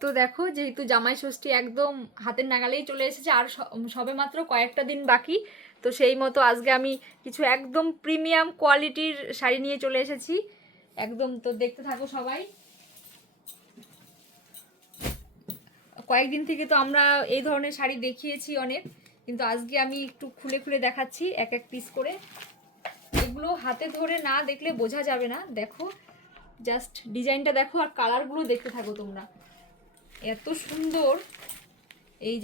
তো দেখো, যেহেতু জামাই ষষ্ঠী একদম হাতের নাগালেই চলে এসেছে, আর সবে মাত্র কয়েকটা দিন বাকি, তো সেই মতো আজকে আমি কিছু একদম প্রিমিয়াম কোয়ালিটির শাড়ি নিয়ে চলে এসেছি একদম। তো দেখতে থাকো সবাই। কয়েকদিন থেকে তো আমরা এই ধরনের শাড়ি দেখিয়েছি অনেক, কিন্তু আজকে আমি একটু খুলে খুলে দেখাচ্ছি এক এক পিস করে। এগুলো হাতে ধরে না দেখলে বোঝা যাবে না। দেখো, জাস্ট ডিজাইনটা দেখো আর কালারগুলো দেখতে থাকো তোমরা, এত সুন্দর। এই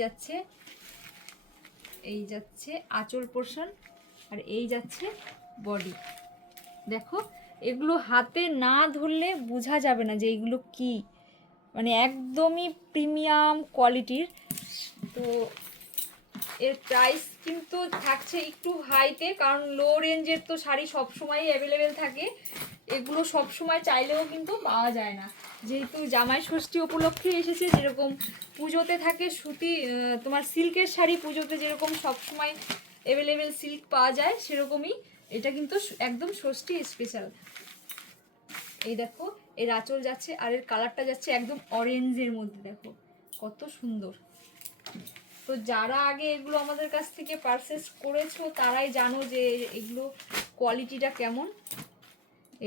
যাচ্ছে আঁচল পোর্শন, আর এই যাচ্ছে বডি। দেখো, এগুলো হাতে না ধরলে বোঝা যাবে না যে এগুলো কি, মানে একদমই প্রিমিয়াম কোয়ালিটির। তো এর প্রাইস কিন্তু থাকছে একটু হাইতে, কারণ লো রেঞ্জের তো শাড়ি সবসময়ই অ্যাভেলেবেল থাকে, এগুলো সবসময় চাইলেও কিন্তু পাওয়া যায় না। যেহেতু জামাই ষষ্ঠী উপলক্ষে এসেছে, যেরকম পুজোতে থাকে সুতি তোমার সিল্কের শাড়ি, পুজোতে যেরকম সবসময় অ্যাভেলেবেল সিল্ক পাওয়া যায়, সেরকমই এটা কিন্তু একদম ষষ্ঠী স্পেশাল। এই দেখো, এর আঁচল যাচ্ছে আর এর কালারটা যাচ্ছে একদম অরেঞ্জের মধ্যে, দেখো কত সুন্দর। তো যারা আগে এগুলো আমাদের কাছ থেকে পারচেস করেছো তারাই জানো যে এগুলো কোয়ালিটিটা কেমন।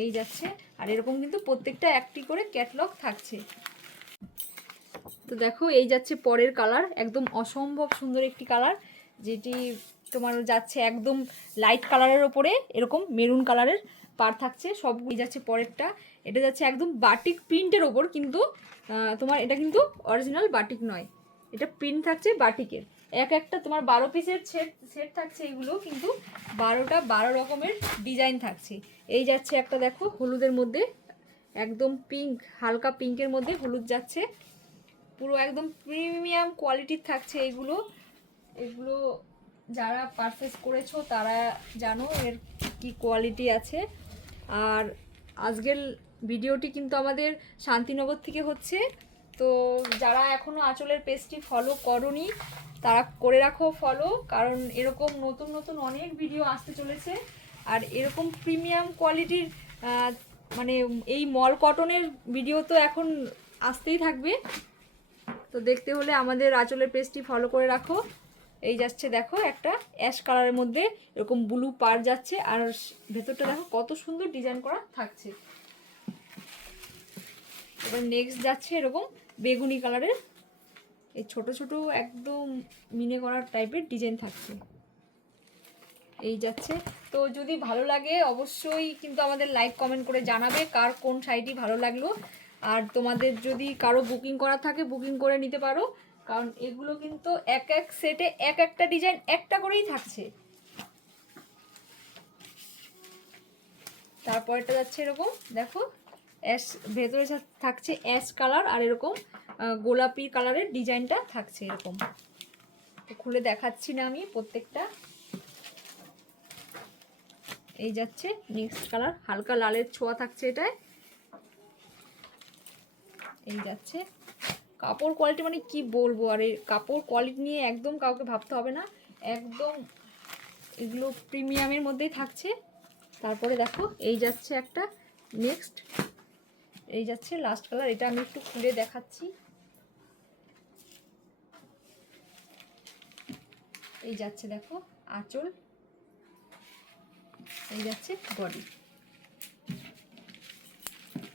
এই যাচ্ছে, আর এরকম কিন্তু প্রত্যেকটা একটি করে ক্যাটলগ থাকছে। তো দেখো, এই যাচ্ছে পরের কালার, একদম অসম্ভব সুন্দর একটি কালার, যেটি তোমার যাচ্ছে একদম লাইট কালারের ওপরে এরকম মেরুন কালারের পার থাকছে সবগুলি। যাচ্ছে পরেরটা, এটা যাচ্ছে একদম বাটিক প্রিন্টের ওপর, কিন্তু তোমার এটা কিন্তু অরিজিনাল বাটিক নয়, এটা প্রিন্ট থাকছে বাটিকের। এক একটা তোমার 12 পিসের সেট থাকছে, এগুলো কিন্তু 12টা 12 রকমের ডিজাইন থাকছে। এই যাচ্ছে একটা, দেখো হলুদের মধ্যে, একদম পিঙ্ক, হালকা পিঙ্কের মধ্যে হলুদ যাচ্ছে, পুরো একদম প্রিমিয়াম কোয়ালিটির থাকছে এগুলো। এগুলো যারা পারচেস করেছো তারা জানো এর কি কোয়ালিটি আছে। আর আজকের ভিডিওটি কিন্তু আমাদের শান্তিনগর থেকে হচ্ছে, তো যারা এখনও আঁচলের পেজটি ফলো করোনি তারা করে রাখো ফলো, কারণ এরকম নতুন নতুন অনেক ভিডিও আসতে চলেছে। আর এরকম প্রিমিয়াম কোয়ালিটির মানে এই মল কটনের ভিডিও তো এখন আসতেই থাকবে, তো দেখতে হলে আমাদের আঁচলের পেজটি ফলো করে রাখো। এই যাচ্ছে দেখো একটা অ্যাশ কালারের মধ্যে এরকম ব্লু পার যাচ্ছে, আর ভেতরটা দেখো কত সুন্দর ডিজাইন করা থাকছে। এবার নেক্সট যাচ্ছে এরকম বেগুনি কালারের, এই ছোট ছোট একদম মিনে করার টাইপের ডিজাইন থাকছে। এই যাচ্ছে, তো যদি ভালো লাগে অবশ্যই কিন্তু আমাদের লাইক কমেন্ট করে জানাবে কার কোন শাড়িটি ভালো লাগলো। আর তোমাদের যদি কারো বুকিং করা থাকে বুকিং করে নিতে পারো, কারণ এগুলো কিন্তু এক এক সেটে এক একটা ডিজাইন একটা করেই থাকছে। তারপরটা যাচ্ছে এরকম, দেখো অ্যাশ, ভেতরে থাকছে অ্যাশ কালার, আর এরকম গোলাপি কালারের ডিজাইনটা থাকছে এরকম। তো খুলে দেখাচ্ছি না আমি প্রত্যেকটা। এই যাচ্ছে নেক্সট কালার, হালকা লালের ছোঁয়া থাকছে এটায়। এই যাচ্ছে, কাপড় কোয়ালিটি মানে কি বলবো, আর এই কাপড় কোয়ালিটি নিয়ে একদম কাউকে ভাবতে হবে না, একদম এগুলো প্রিমিয়ামের মধ্যেই থাকছে। তারপরে দেখো, এই যাচ্ছে একটা নেক্সট, এই যাচ্ছে লাস্ট কালার, এটা আমি একটু খুলে দেখাচ্ছি। এই যাচ্ছে দেখো আঁচল, এই যাচ্ছে বডি।